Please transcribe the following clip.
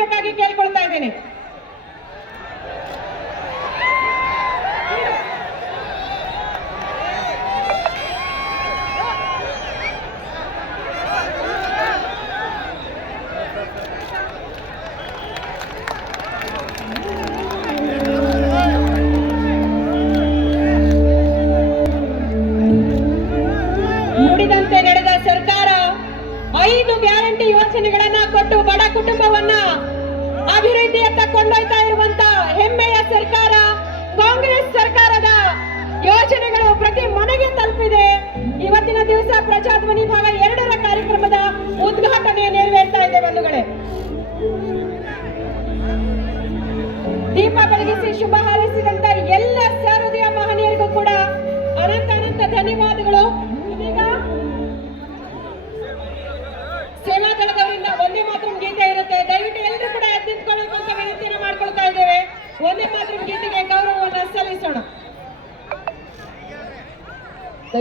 ಮಾಡಬೇಕಾಗಿ ಕೇಳ್ಕೊಳ್ತಾ ಇದ್ದೀನಿ. ನಡೆದ ಸರ್ಕಾರ ಐದು ಗ್ಯಾರಂಟಿ ಯೋಜನೆಗಳನ್ನ ಕೊಟ್ಟು ಬಡ ಕುಟುಂಬವನ್ನು ಅಭಿವೃದ್ಧಿಯತ್ತ ಕೊಂಡೊಯ್ತಾ ಇರುವಂತ ಹೆಮ್ಮೆಯ ಸರ್ಕಾರ, ಕಾಂಗ್ರೆಸ್ ಸರ್ಕಾರದ ಯೋಜನೆಗಳು ಪ್ರತಿ ಮನೆಗೆ ತಲುಪಿದೆ. ಇವತ್ತಿನ ದಿವಸ ಪ್ರಜಾಧ್ವನಿ ಭಾಗ ಎರಡರ ಕಾರ್ಯಕ್ರಮದ ಉದ್ಘಾಟನೆ ನೆರವೇರ್ತಾ ಇದೆ ಬಂಧುಗಳೇ. ದೀಪ ಬೆಳಗಿಸಿ ಶುಭ ಹಾರೈಸಿದಂತ ಎಲ್ಲ ಸಹೃದಯ ಮಹನೀಯರಿಗೂ ಕೂಡ ಅನಂತ ಅನಂತ ಧನ್ಯವಾದಗಳು. Wanita